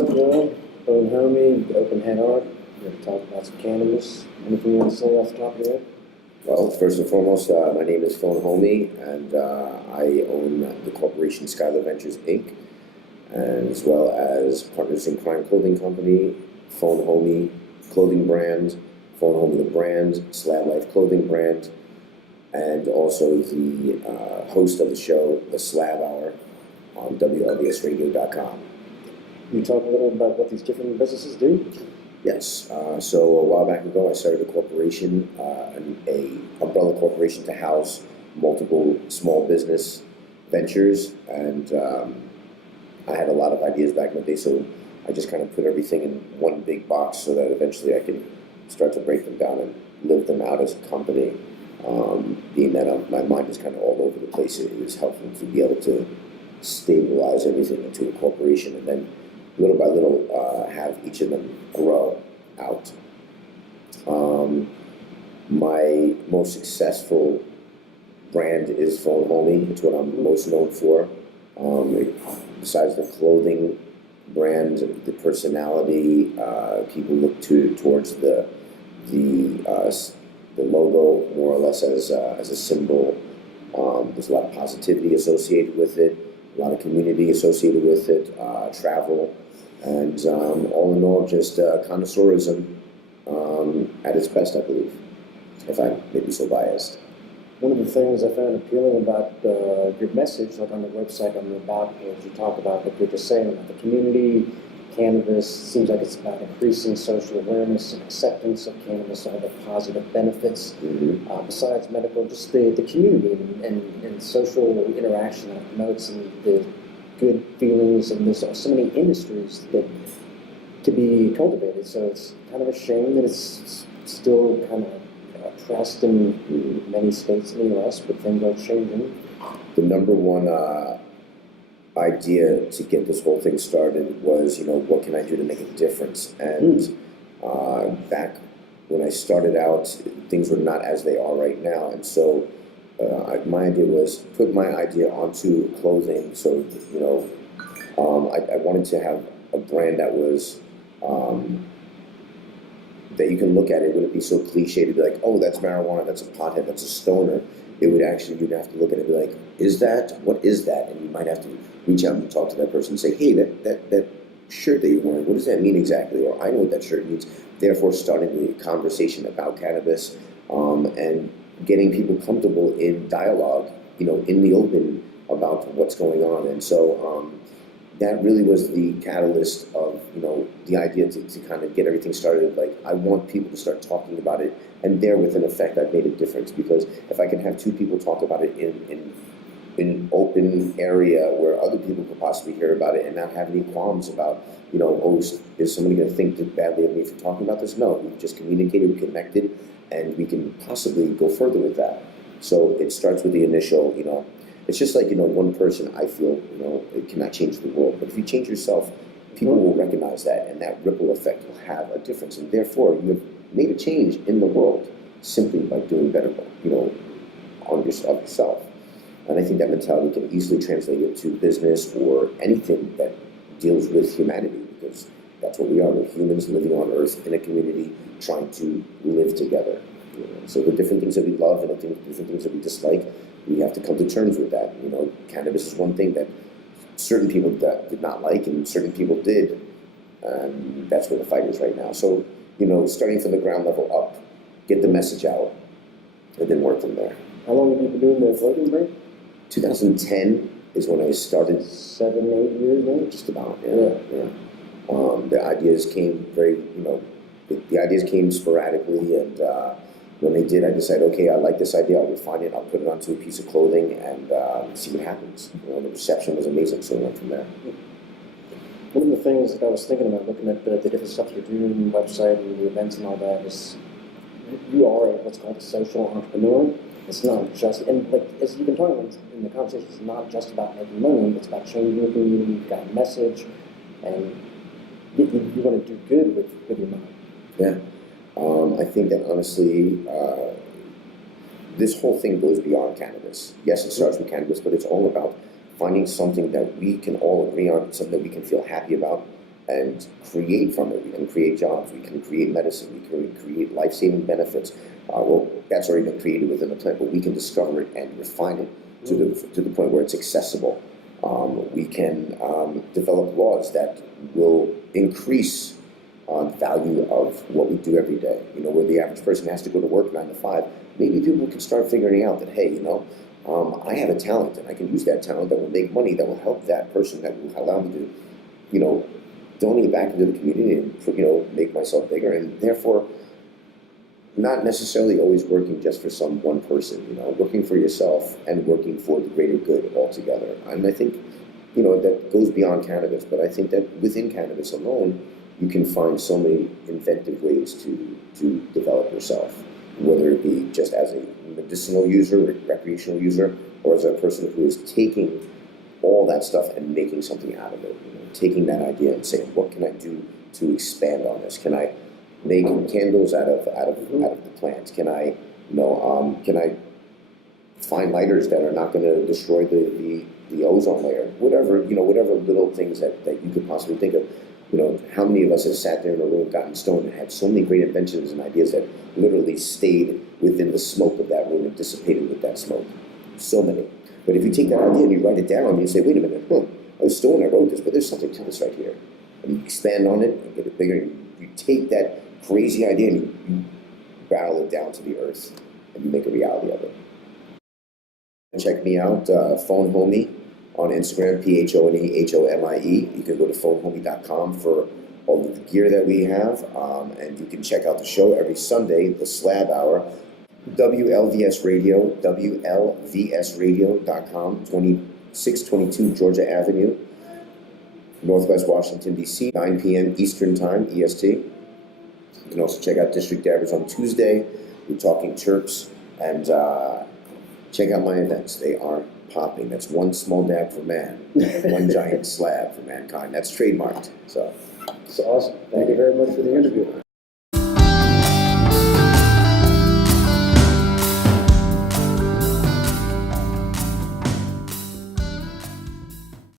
up, Joe? Phone homie, OpenHeadArt. We're going to talk about some cannabis. Anything you want to say off the top of your head? Well, first and foremost, my name is Phone Homie, and I own the corporation Skylar Ventures Inc., and as well as Partners in Crime Clothing Company, Phone Homie Clothing Brand, Phone Homie the brand, Slab Life Clothing brand, and also the host of the show, The Slab Hour, on WLDSradio.com. Can you talk a little about what these different businesses do? Yes. So a while back ago, I started a corporation, an umbrella corporation to house multiple small business ventures, and I had a lot of ideas back in the day, so I just kind of put everything in one big box so that eventually I can start to break them down and live them out as a company. Being that my mind is kind of all over the place, it was helpful to be able to stabilize everything into a corporation, and then little by little have each of them grow out. My most successful brand is Phone Homie. It's what I'm most known for. Besides the clothing brand, the personality, people look towards the logo more or less as a symbol. There's a lot of positivity associated with it, a lot of community associated with it, travel, and all in all, just connoisseurism at its best, I believe, if I may be so biased. One of the things I found appealing about your message, like on the website, on the about page, you talk about what you're just saying about the community. Cannabis seems like it's about increasing social awareness and acceptance of cannabis, all the positive benefits. Mm-hmm. Besides medical, just the community and social interaction that it promotes, and the good feelings, and there's so many industries that to be cultivated. So it's kind of a shame that it's still kind of oppressed in many states in the U.S., but things are changing. The number one idea to get this whole thing started was, what can I do to make a difference? And back when I started out, things were not as they are right now. And so my idea was put my idea onto clothing. So, I wanted to have a brand that was, that you can look at it, wouldn't be so cliche to be like, oh, that's marijuana, that's a pothead, that's a stoner. It would actually, you'd have to look at it and be like, what is that? And you might have to reach out and talk to that person and say, hey, that shirt that you're wearing, what does that mean exactly? Or I know what that shirt means. Therefore, starting the conversation about cannabis, and getting people comfortable in dialogue, in the open about what's going on. And so that really was the catalyst of, the idea to kind of get everything started. Like, I want people to start talking about it, and there, with an effect, I've made a difference, because if I can have two people talk about it in an open area where other people could possibly hear about it and not have any qualms about, oh, is somebody going to think badly of me for talking about this? No, we've just communicated, we connected, and we can possibly go further with that. So it starts with the initial, it's just like, one person, I feel, it cannot change the world. But if you change yourself, people will recognize that, and that ripple effect will have a difference. And therefore, you have made a change in the world simply by doing better, on yourself. And I think that mentality can easily translate into business or anything that deals with humanity, because that's what we are. We're humans living on Earth in a community, trying to live together. So the different things that we love and the different things that we dislike, we have to come to terms with that. Cannabis is one thing that certain people did not like, and certain people did. And that's where the fight is right now. So, starting from the ground level up, get the message out, and then work from there. How long have you been doing the clothing brand? 2010 is when I started. 7, 8 years now? Just about, yeah. The ideas came the ideas came sporadically, and when they did, I decided, okay, I like this idea, I'll refine it, I'll put it onto a piece of clothing, and see what happens. The reception was amazing, so we went from there. One of the things that I was thinking about, looking at the different stuff you're doing, the website and the events and all that, is you are what's called a social entrepreneur. It's not just, and like as you've been talking about in the conversation, it's not just about making money, it's about changing the community. You've got a message, and you want to do good with your money. Yeah. I think that honestly, this whole thing goes beyond cannabis. Yes, it starts with cannabis, but it's all about finding something that we can all agree on, something that we can feel happy about, and create from it. We can create jobs, we can create medicine, we can create life-saving benefits. Well, that's already been created within the plant, but we can discover it and refine it to the point where it's accessible. We can develop laws that will increase value of what we do every day. You know, where the average person has to go to work 9 to 5, maybe people can start figuring out that, hey, you know, I have a talent and I can use that talent that will make money, that will help that person, that will allow me to, you know, donate back into the community and, you know, make myself bigger, and therefore not necessarily always working just for some one person, you know, working for yourself and working for the greater good altogether. And I think, you know, that goes beyond cannabis, but I think that within cannabis alone, you can find so many inventive ways to develop yourself, whether it be just as a medicinal user, recreational user, or as a person who is taking all that stuff and making something out of it, you know, taking that idea and saying, what can I do to expand on this? Can I make candles out of the plant? Can I, you know, can I find lighters that are not going to destroy the ozone layer? Whatever, you know, whatever little things that you could possibly think of. You know, how many of us have sat there in a room, gotten stoned, and had so many great inventions and ideas that literally stayed within the smoke of that room and dissipated with that smoke? So many. But if you take that idea and you write it down and you say, wait a minute, I was stoned, I wrote this, but there's something to this right here. And you expand on it and get it bigger. You take that crazy idea and you barrel it down to the earth and you make a reality of it. Check me out, Phone Homie on Instagram, PhoneHomie. You can go to phonehomie.com for all of the gear that we have, and you can check out the show every Sunday, the Slab Hour, WLVS Radio, WLVSradio.com, 2622 Georgia Avenue, Northwest Washington, D.C., 9 p.m. Eastern Time, EST. You can also check out District Dabbers on Tuesday. We're talking terps, and check out my events. They are popping. That's one small dab for man, one giant slab for mankind. That's trademarked. So, It's awesome. Thank you very much for the interview.